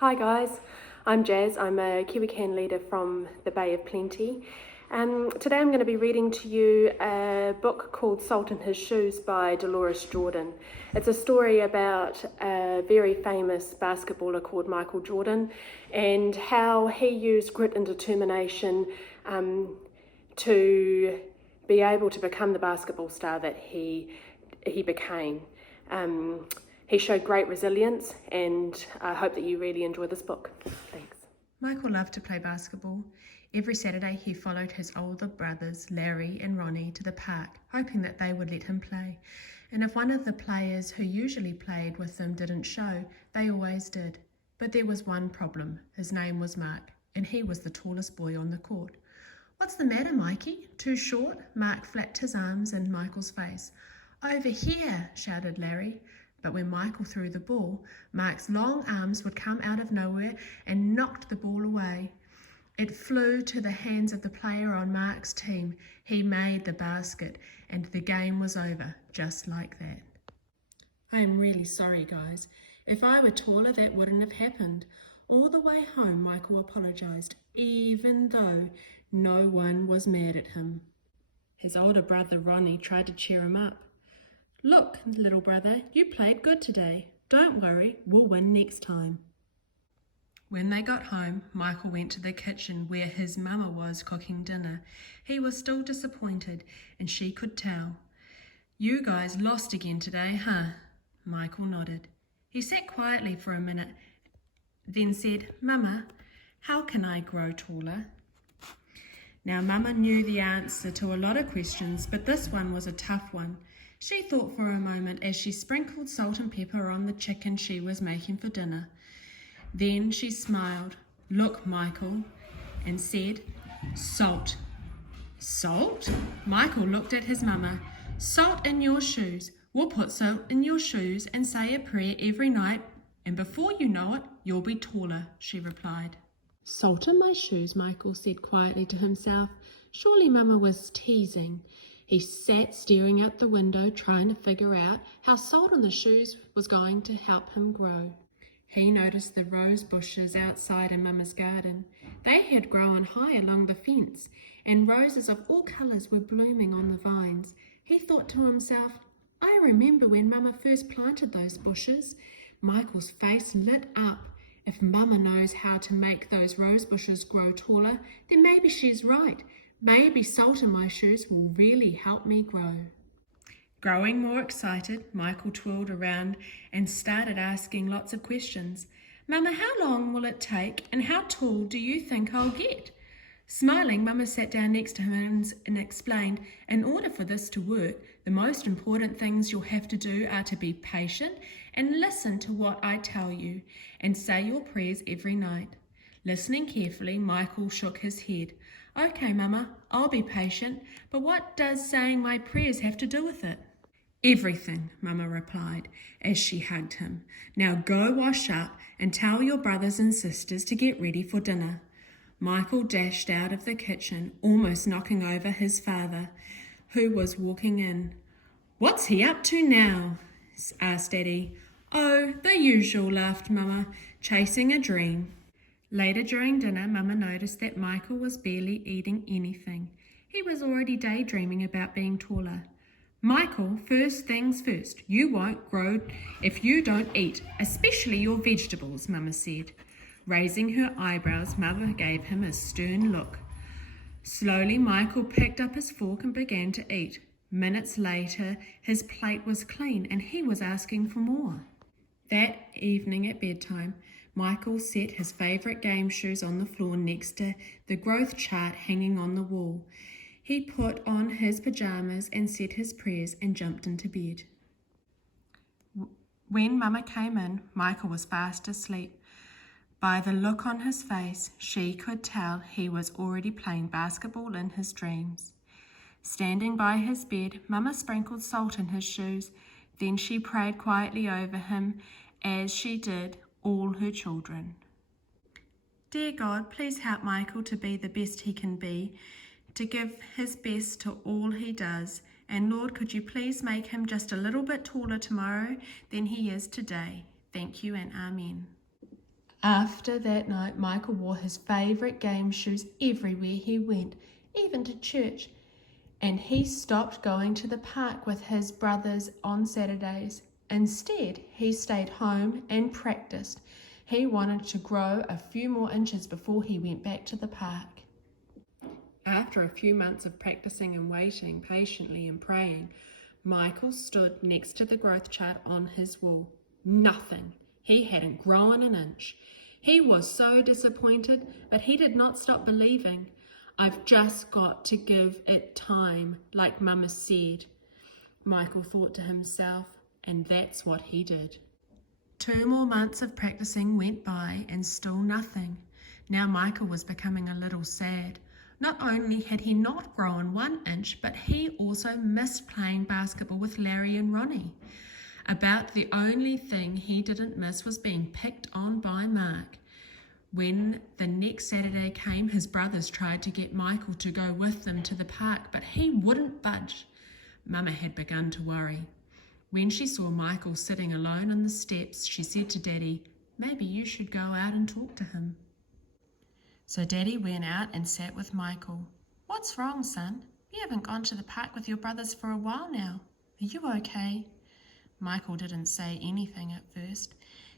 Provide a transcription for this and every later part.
Hi guys, I'm Jazz. I'm a Kiwi Can leader from the Bay of Plenty. Today I'm going to be reading to you a book called Salt in His Shoes by Jordan. It's a story about a very famous basketballer called Micheal Jordan and how he used grit and determination to be able to become the basketball star that he became. He showed great resilience, and I hope that you really enjoy this book. Thanks. Micheal loved to play basketball. Every Saturday he followed his older brothers, Larry and Ronnie, to the park, hoping that they would let him play. And if one of the players who usually played with them didn't show, they always did. But there was one problem. His name was Mark, and he was the tallest boy on the court. "What's the matter, Mikey? Too short?" Mark flapped his arms in Michael's face. "Over here," shouted Larry. But when Micheal threw the ball, Mark's long arms would come out of nowhere and knocked the ball away. It flew to the hands of the player on Mark's team. He made the basket, and the game was over, just like that. "I am really sorry, guys. If I were taller, that wouldn't have happened." All the way home, Micheal apologized, even though no one was mad at him. His older brother, Ronnie, tried to cheer him up. "Look, little brother, you played good today. Don't worry, we'll win next time." When they got home, Micheal went to the kitchen where his mama was cooking dinner. He was still disappointed, and she could tell. "You guys lost again today, huh?" Micheal nodded. He sat quietly for a minute, then said, "Mama, how can I grow taller?" Now, Mama knew the answer to a lot of questions, but this one was a tough one. She thought for a moment as she sprinkled salt and pepper on the chicken she was making for dinner. Then she smiled, "Look, Micheal," and said, "Salt." "Salt?" Micheal looked at his mama. "Salt in your shoes. We'll put salt in your shoes and say a prayer every night, and before you know it, you'll be taller," she replied. "Salt in my shoes," Micheal said quietly to himself. Surely Mama was teasing. He sat staring out the window, trying to figure out how salt in the shoes was going to help him grow. He noticed the rose bushes outside in Mama's garden. They had grown high along the fence, and roses of all colours were blooming on the vines. He thought to himself, "I remember when Mama first planted those bushes." Michael's face lit up. If Mama knows how to make those rose bushes grow taller, then maybe she's right. Maybe salt in my shoes will really help me grow. Growing more excited, Micheal twirled around and started asking lots of questions. "Mama, how long will it take, and how tall do you think I'll get?" Smiling, Mama sat down next to him and explained, "In order for this to work, the most important things you'll have to do are to be patient and listen to what I tell you, and say your prayers every night." Listening carefully, Micheal shook his head. "Okay, Mama, I'll be patient, but what does saying my prayers have to do with it?" "Everything," Mama replied as she hugged him. "Now go wash up and tell your brothers and sisters to get ready for dinner." Micheal dashed out of the kitchen, almost knocking over his father, who was walking in. "What's he up to now?" asked Daddy. "Oh, the usual," laughed Mama, "chasing a dream." Later during dinner, Mama noticed that Micheal was barely eating anything. He was already daydreaming about being taller. "Micheal, first things first, you won't grow if you don't eat, especially your vegetables," Mama said. Raising her eyebrows, Mama gave him a stern look. Slowly, Micheal picked up his fork and began to eat. Minutes later, his plate was clean and he was asking for more. That evening at bedtime, Micheal set his favourite game shoes on the floor next to the growth chart hanging on the wall. He put on his pajamas and said his prayers and jumped into bed. When Mama came in, Micheal was fast asleep. By the look on his face, she could tell he was already playing basketball in his dreams. Standing by his bed, Mama sprinkled salt in his shoes. Then she prayed quietly over him, as she did all her children. "Dear God, please help Micheal to be the best he can be, to give his best to all he does. And Lord, could you please make him just a little bit taller tomorrow than he is today? Thank you and Amen." After that night, Michael wore his favourite game shoes everywhere he went, even to church, and he stopped going to the park with his brothers on Saturdays. Instead, he stayed home and practiced. He wanted to grow a few more inches before he went back to the park. After a few months of practicing and waiting patiently and praying, Michael stood next to the growth chart on his wall. Nothing. He hadn't grown an inch. He was so disappointed, but he did not stop believing. I've just got to give it time, like Mama said, Michael thought to himself, and that's what he did. 2 more months of practicing went by and still nothing. Now Michael was becoming a little sad. Not only had he not grown 1 inch, but he also missed playing basketball with Larry and Ronnie. About the only thing he didn't miss was being picked on by Mark. When the next Saturday came, his brothers tried to get Michael to go with them to the park, but he wouldn't budge. Mama had begun to worry. When she saw Michael sitting alone on the steps, she said to Daddy, "Maybe you should go out and talk to him." So Daddy went out and sat with Michael. "What's wrong, son? You haven't gone to the park with your brothers for a while now. Are you okay?" Michael didn't say anything at first.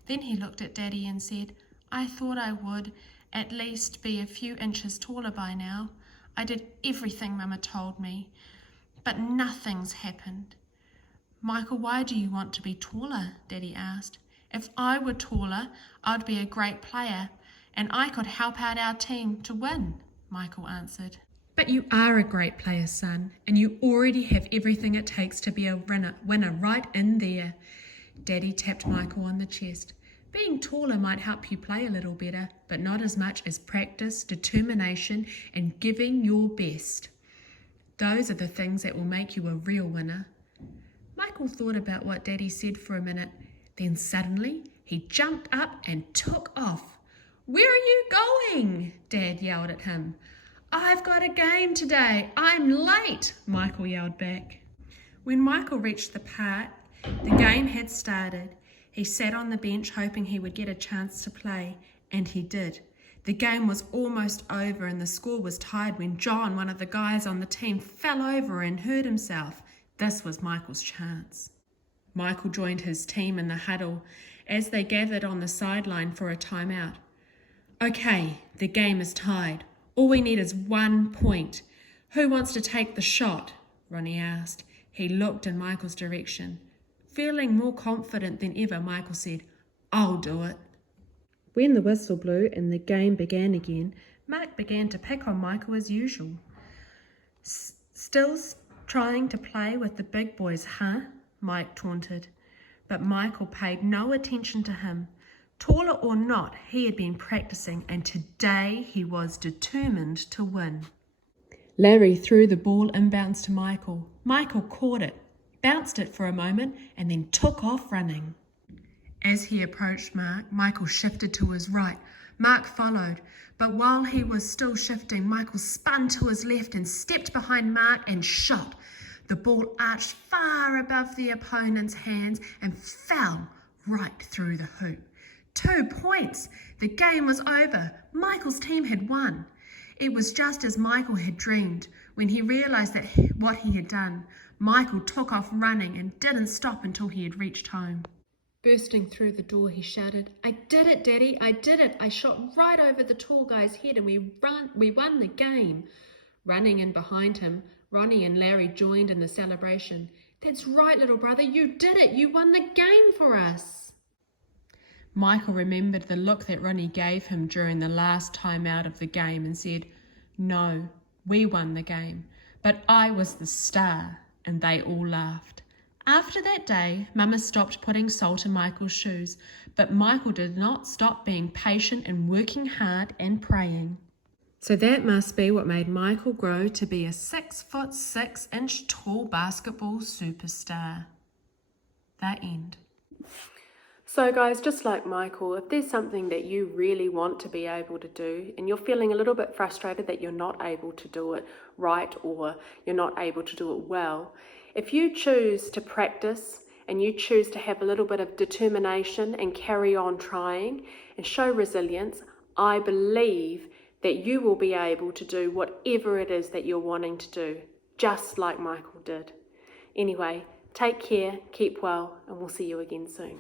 Then he looked at Daddy and said, "I thought I would at least be a few inches taller by now. I did everything Mama told me, but nothing's happened." "Michael, why do you want to be taller?" Daddy asked. "If I were taller, I'd be a great player, and I could help out our team to win," Michael answered. "But you are a great player, son, and you already have everything it takes to be a winner right in there." Daddy tapped Michael on the chest. "Being taller might help you play a little better, but not as much as practice, determination, and giving your best. Those are the things that will make you a real winner." Michael thought about what Daddy said for a minute. Then suddenly he jumped up and took off. "Where are you going?" Dad yelled at him. "I've got a game today. I'm late," Michael yelled back. When Michael reached the park, the game had started. He sat on the bench hoping he would get a chance to play, and he did. The game was almost over and the score was tied when John, one of the guys on the team, fell over and hurt himself. This was Michael's chance. Michael joined his team in the huddle as they gathered on the sideline for a timeout. "Okay, the game is tied. All we need is 1 point. Who wants to take the shot?" Ronnie asked. He looked in Michael's direction. Feeling more confident than ever, Michael said, "I'll do it." When the whistle blew and the game began again, Mark began to pick on Michael as usual. "Still trying to play with the big boys, huh?" Mike taunted. But Michael paid no attention to him. Taller or not, he had been practicing, and today he was determined to win. Larry threw the ball inbounds to Michael. Michael caught it, bounced it for a moment, and then took off running. As he approached Mark, Michael shifted to his right. Mark followed, but while he was still shifting, Michael spun to his left and stepped behind Mark and shot. The ball arched far above the opponent's hands and fell right through the hoop. 2 points! The game was over. Michael's team had won. It was just as Michael had dreamed. When he realised what he had done, Michael took off running and didn't stop until he had reached home. Bursting through the door, he shouted, "I did it, Daddy! I did it! I shot right over the tall guy's head and we won the game!" Running in behind him, Ronnie and Larry joined in the celebration. "That's right, little brother, you did it! You won the game for us!" Michael remembered the look that Ronnie gave him during the last time out of the game and said, "No, we won the game, but I was the star," and they all laughed. After that day, Mama stopped putting salt in Michael's shoes, but Michael did not stop being patient and working hard and praying. So that must be what made Michael grow to be a 6'6" tall basketball superstar. The end. So guys, just like Michael, if there's something that you really want to be able to do and you're feeling a little bit frustrated that you're not able to do it right or you're not able to do it well, if you choose to practice and you choose to have a little bit of determination and carry on trying and show resilience, I believe that you will be able to do whatever it is that you're wanting to do, just like Micheal did. Anyway, take care, keep well, and we'll see you again soon.